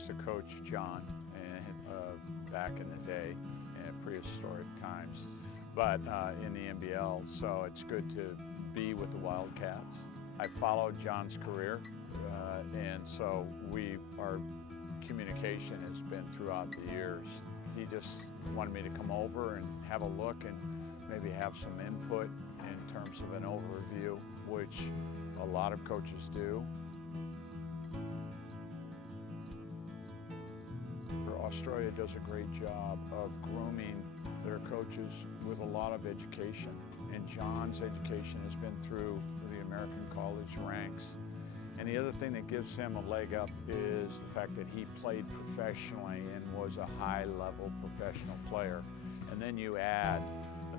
used to coach John back in the day, in prehistoric times, but in the NBL, so it's good to be with the Wildcats. I followed John's career, and so our communication has been throughout the years. He just wanted me to come over and have a look and maybe have some input in terms of an overview, which a lot of coaches do. Australia does a great job of grooming their coaches with a lot of education, and John's education has been through the American college ranks. And the other thing that gives him a leg up is the fact that he played professionally and was a high-level professional player. And then you add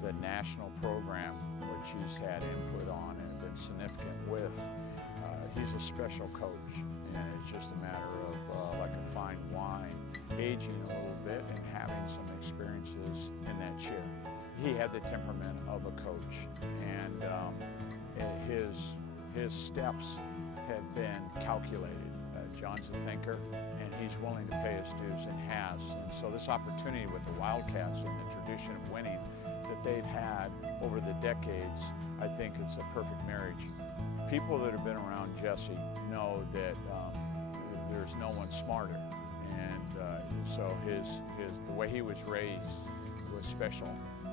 the national program, which he's had input on and been significant with. He's a special coach, and it's just a matter of like a fine wine, aging a little bit and having some experiences in that chair. He had the temperament of a coach, and his steps have been calculated. John's a thinker, and he's willing to pay his dues, and has. And so this opportunity with the Wildcats and the tradition of winning that they've had over the decades, I think it's a perfect marriage. People that have been around Jesse know that there's no one smarter, and so the way he was raised was special.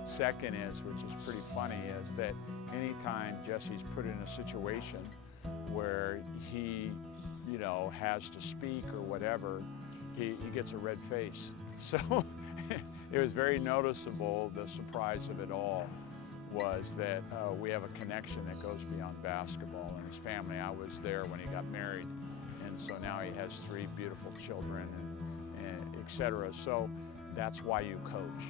Second is, which is pretty funny, is that anytime Jesse's put in a situation where he, has to speak or whatever, he gets a red face. So it was very noticeable. The surprise of it all was that we have a connection that goes beyond basketball and his family. I was there when he got married, and so now he has 3 beautiful children, and et cetera. So that's why you coach,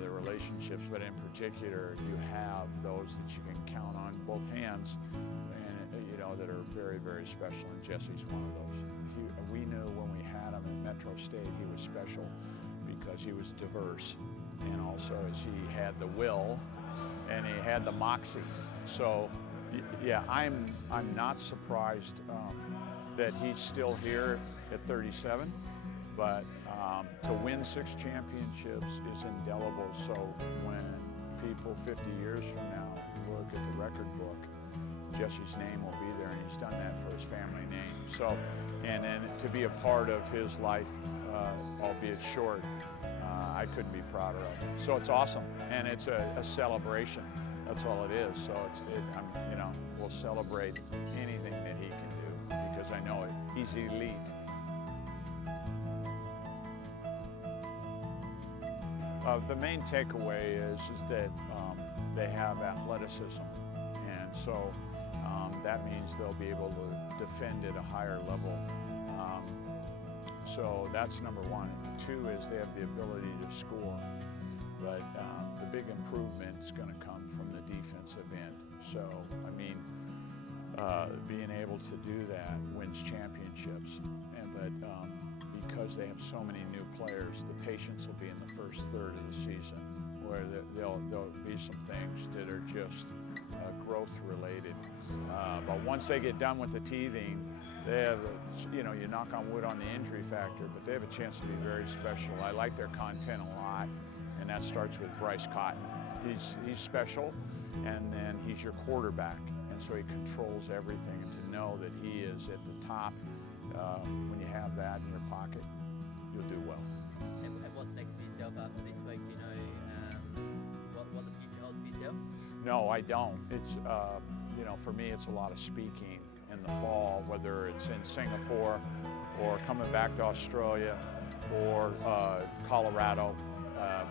the relationships, but in particular, you have those that you can count on both hands, and that are very, very special, and Jesse's one of those. We knew when we had him at Metro State, he was special because he was diverse, and also as he had the will, and he had the moxie. So, yeah, I'm not surprised that he's still here at 37, but to win 6 championships is indelible. So when people 50 years from now look at the record book, Jesse's name will be there, and he's done that for his family name. So, and then to be a part of his life, albeit short, I couldn't be prouder of him. So it's awesome, and it's a celebration. That's all it is. So we'll celebrate anything that he can do because I know it. He's elite. The main takeaway is that they have athleticism, and so that means they'll be able to defend at a higher level. So that's number 1. 2 is they have the ability to score, but the big improvement is going to come from the defensive end. So, being able to do that wins championships, but because they have so many new players, the patience will be in the first third of the season, where there'll be some things that are just growth related. But once they get done with the teething, they have, you knock on wood on the injury factor, but they have a chance to be very special. I like their content a lot, and that starts with Bryce Cotton. He's special, and then he's your quarterback, and so he controls everything, and to know that he is at the top, when you have that in your pocket, you'll do well. And what's next for yourself after this week? Do you know what the future holds for yourself? No, I don't. It's, for me, it's a lot of speaking in the fall, whether it's in Singapore or coming back to Australia or Colorado,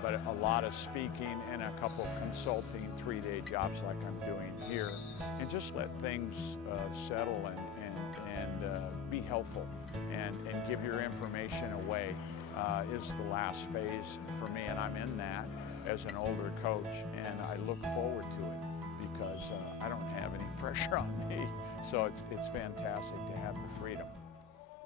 but a lot of speaking and a couple consulting 3-day jobs like I'm doing here, and just let things settle and be helpful and give your information away is the last phase for me, and I'm in that as an older coach, and I look forward to it because I don't have any pressure on me, so it's fantastic to have the freedom.